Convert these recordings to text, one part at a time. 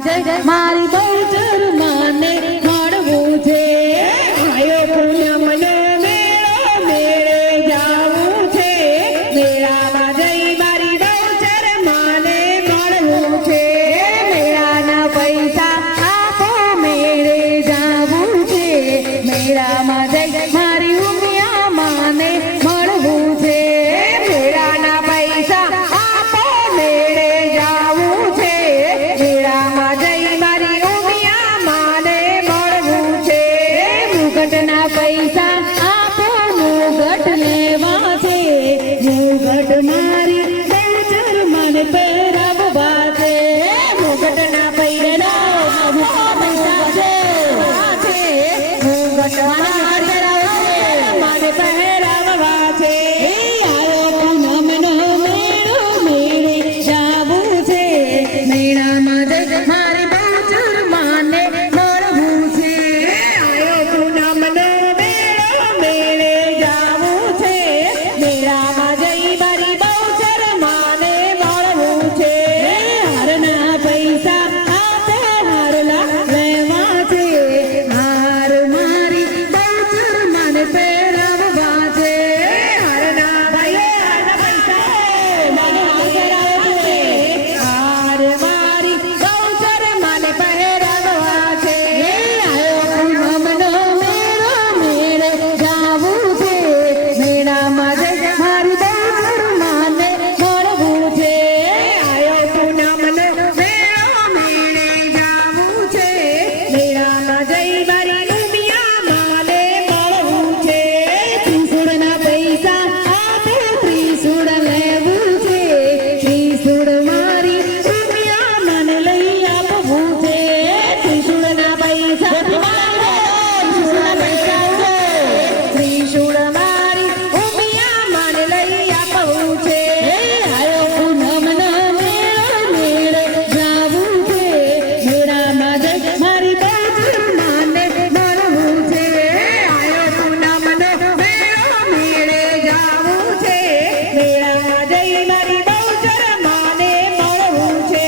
મારી બહુચર માને મળવું છે આયો પૂનમનો મેળો મેળે જાવું છે મેળામાં જઈ મારી બહુચર માને મળવું છે મેળાના પૈસા આપો મેળે જાવું છે મેળામાં જઈ મારી ઉમિયા માને મળવું છે મેળાના પૈસા આપો મેળે જાવું છે મેળામાં જઈ મારી ઉમિયા માને મળવું છે મુગટના પૈસા આપો મુગટ લેવા છે મુગટ મારી બહુચર મને પહેરાવવા છે મુગટના પૈસા છે મુગટ મને પહેરાવવા છે આયો પૂનમનો મેળો મેળે જાવું છે મેળામાં જઈ મારી બહુચર માને મળવું છે આયો પૂનમનો મેળો મેળે જાવું છે મેળામાં જઈ મારી બહુચર માને મળવું છે હારના પૈસા આપો હારલા લેવા છે હાર મારી બહુચર મને પહેરાવવા છે હારના પૈસા મને પહેરાવવા છે હાર મારી બહુચર મને પહેરાવવા છે આયો પૂનમનો મેળો મેળે જાવું છે મેળામાં જઈ મારી બહુચર માને મળવું છે આયો પૂનમનો મેળો મેળે જાવું છે મેળામાં જઈ મારી ઉમિયા માને મળવું છે ત્રિશુળના પૈસા આપો ત્રિશુળ લેવું છે ત્રિશુળ મારી ઉમિયા મને લઈ આપવું છે ત્રિશુળના પૈસા ત્રિશુળ મારી ઉમિયા મને લઈ આપવું છે આયો પૂનમનો મેળો મેળે જાવું છે મેળામાં જઈ મારી બહુચર માને મળવું છે આયો પૂનમનો મેળો મેળે જાવું છે મેળામાં જઈ મારી બહુચર માને મળવું છે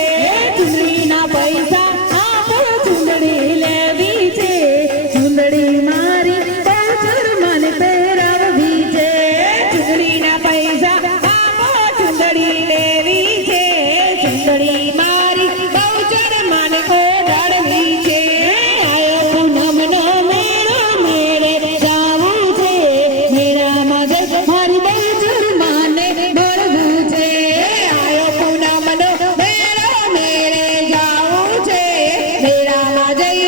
ચૂંદડીના પૈસા આપો ચૂંદડી લેવી છે ચૂંદડી મારી બહુચર મને પહેરાવવી છે ચૂંદડીના પૈસા આપો ચૂંદડી લેવી છે ચૂંદડી મારી બહુચર મને ઓઢાડવી છે આયો પૂનમનો મેળો મેળે જાવું છે મેળામાં જઈ મારી બહુચર માને મળવું છે આયો પૂનમનો મેળો મેળે જાવું છે મેળામાં જઈ